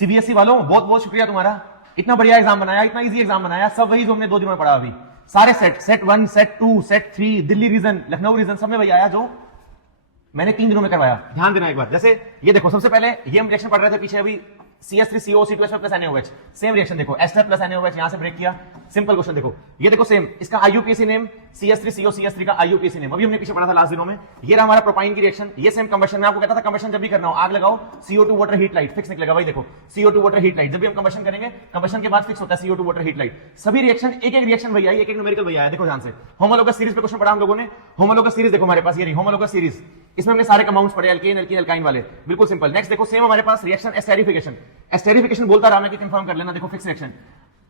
CBSE वालों बहुत बहुत शुक्रिया तुम्हारा, इतना बढ़िया एग्जाम बनाया, इतना इजी एग्जाम बनाया, सब वही जो हमने 2 दिनों में पढ़ा अभी, सारे set 1, set 2, set 3, Delhi region, Lucknow region, सब में वही आया जो मैंने 3 दिनों में करवाया। ध्यान देना एक बार, जैसे ये देखो सबसे पहले ये हम रिएक्शन पढ़ रहे थे पीछे अभी, CS3CO C2H5 plus NaOH, same reaction देखो, एस्टर प्लस NaOH, यहां से ब्रेक किया, सिंपल क्वेश्चन देखो, ये देखो सेम, इसका IUPAC नेम CS3CO CS3 का IUPAC नेम, अभी हमने पीछे पढ़ा था लास्ट दिनों में। ये रहा हमारा प्रोपाइन की रिएक्शन, ये सेम कंबशन, मैं आपको कहता था कंबशन जब भी करना हो आग लगाओ, CO2 water heat light, fix निकलेगा, वही देखो CO2 वाटर हीट लाइट, जब भी हम कंबशन करेंगे कंबशन के बाद फिक्स होता है CO2 वाटर हीट लाइट। सभी रिएक्शन एक एक रिएक्शन भैया, एक एक न्यूमेरिकल भैया, देखो ध्यान से। होमोलोगस सीरीज पे क्वेश्चन पढ़ा हम लोगों ने, होमोलोगस सीरीज देखो हमारे पास, ये रही होमोलोगस सीरीज, इसमें हमने सारे कंपाउंड्स पढ़े, एल्केन एल्कीन एल्काइन वाले, बिल्कुल सिंपल। नेक्स्ट देखो सेम हमारे पास रिएक्शन एस्टेरिफिकेशन, एस्टेरिफिकेशन बोलता रहा मैं कि कंफर्म कर लेना, देखो फिक्स रिएक्शन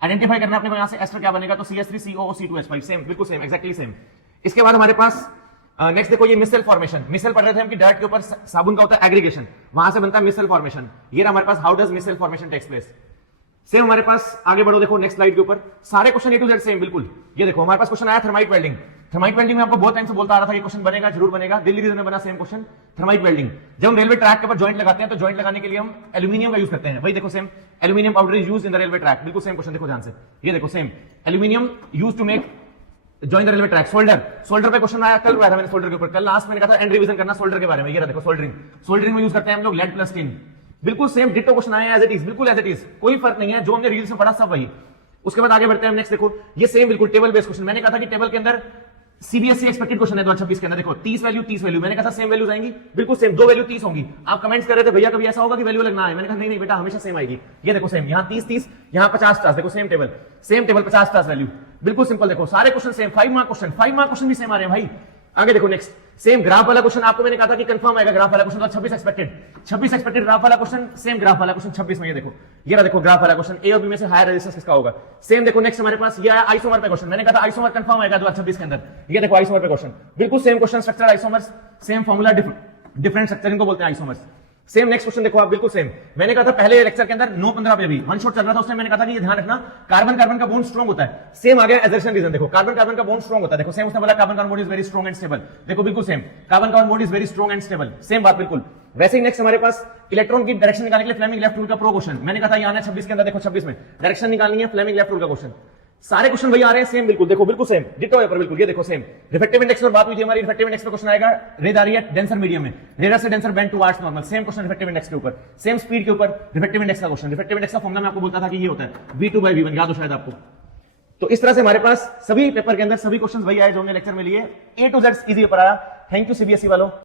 आइडेंटिफाई करना अपने को, यहां से एस्टर क्या बनेगा, तो CS3CO C2H5, सेम बिल्कुल सेम, एक्जैक्टली सेम। इसके बाद हमारे पास नेक्स्ट देखो ये मिसेल फॉर्मेशन, मिसेल पढ़ रहे थे हम कि डर्ट के ऊपर साबुन का होता है एग्रीगेशन, वहां से बनता है मिसेल फॉर्मेशन। ये रहा हमारे पास how does micelle formation takes place. Same हमारे पास आगे बढ़ो, देखो नेक्स्ट स्लाइड के ऊपर सारे question A to Z same बिल्कुल। ये देखो हमारे पास क्वेश्चन आया थर्माइट वेल्डिंग, थर्माइट वेल्डिंग में आपको बहुत टाइम से बोलता आ रहा था कि क्वेश्चन बनेगा, जरूर बनेगा, दिल्ली रीजन में बना सेम क्वेश्चन थर्माइट वेल्डिंग। जब हम रेलवे ट्रैक के ऊपर जॉइंट लगाते हैं तो जॉइंट लगाने के लिए हम एल्यूमिनियम का यूज करते हैं, वही देखो same, aluminium powder is used in the railway track, बिल्कुल सेम क्वेश्चन देखो ध्यान से। ये देखो same, aluminium used to make join the railway track. Solder, solder पे क्वेश्चन आया, कल आया था मैंने सोल्डर के ऊपर, कल लास्ट मैंने कहा था एंड रिवीजन करना सोल्डर के बारे में। ये रहा देखो सोल्डरिंग, सोल्डरिंग में यूज करते हैं हम लोग लेड प्लस टिन, बिल्कुल सेम डिट्टो क्वेश्चन आया एज इट इज, बिल्कुल एज इट इज, कोई फर्क नहीं है, जो हमने रील्स में पढ़ा सब वही। उसके बाद आगे बढ़ते हैं, नेक्स्ट देखो ये सेम बिल्कुल टेबल बेस्ड क्वेश्चन, मैंने कहा था कि टेबल के अंदर सीबीएसई एक्सपेक्टेड क्वेश्चन है 2026 के अंदर, देखो 30 वैल्यू 30 वैल्यू, मैंने कहा था सेम वैल्यूज आएंगी, बिल्कुल सेम, 2 वैल्यू 30 होंगी। आप कमेंट्स कर रहे थे भैया कभी ऐसा होगा कि वैल्यू लगना है, मैंने कहा नहीं नहीं बेटा हमेशा सेम आएगी। ये देखो सेम, यहाँ 30 30, यहाँ 50 50, देखो सेम टेबल 50 50 वैल्यू, बिल्कुल सिंपल, देखो सारे question same, 5 mark question, 5 mark question भी सेम आ रहे हैं भाई। आगे देखो नेक्स्ट सेम ग्राफ वाला क्वेश्चन, आपको मैंने कहा था कि कंफर्म आएगा ग्राफ वाला क्वेश्चन, तो 26 एक्सपेक्टेड ग्राफ वाला क्वेश्चन, सेम ग्राफ वाला क्वेश्चन 26 में। ये देखो, ये रहा देखो ग्राफ वाला क्वेश्चन, ए और बी में से हायर रेजिस्टेंस किसका होगा, सेम देखो। नेक्स्ट हमारे पास ये आया आइसोमर पे क्वेश्चन, मैंने कहा था आइसोमर कंफर्म आएगा 2026 के अंदर, ये देखो आइसोमर पे क्वेश्चन, बिल्कुल same question, structure isomers, same formula, different structure, इनको बोलते हैं आइसोमर्स। सेम नेक्स्ट क्वेश्चन देखो आप, बिल्कुल सेम, मैंने कहा था पहले लेक्चर के अंदर 9:15 पे भी वन शॉट चल रहा था, उसमें मैंने कहा था कि ये ध्यान रखना कार्बन कार्बन का बॉन्ड स्ट्रॉन्ग होता है, सेम आ गया एजर्शन रीजन, देखो कार्बन कार्बन का बॉन्ड स्ट्रॉन्ग होता है, देखो सेम उसने बोला carbon carbon bond is very strong and stable, देखो बिल्कुल same, carbon carbon bond is very strong and stable, same बात बिल्कुल। वैसे ही नेक्स्ट हमारे पास इलेक्ट्रॉन की डायरेक्शन निकालने के लिए फ्लेमिंग लेफ्ट रूल का प्रो क्वेश्चन, मैंने कहा था यहाँ 26 के अंदर, देखो 26 में डायरेक्शन निकालनी है, फ्लेमिंग लेफ्ट रूल का क्वेश्चन, सारे क्वेश्चन वही आ रहे हैं सेम बिल्कुल, देखो बिल्कुल सेम, डिट्टो है पर बिल्कुल। ये देखो सेम रिफ्लेक्टिव इंडेक्स पर बात हुई थी हमारी, रिफ्लेक्टिव इंडेक्स पे क्वेश्चन आएगा, रेड आ रही है डेंसर मीडियम में, रेडर से denser bend towards normal, same question reflective index के ऊपर, सेम स्पीड के ऊपर रिफ्लेक्टिव इंडेक्स का क्वेश्चन। रिफ्लेक्टिव इंडेक्स का फॉर्मूला मैं आपको बोलता था कि ये होता है V2/V1, याद हो शायद आपको। तो इस तरह से हमारे पास सभी पेपर के अंदर सभी क्वेश्चन वही आए जो हमने लेक्चर में लिए, A to Z easy paper आया। थैंक यू सीबीएसई वालों।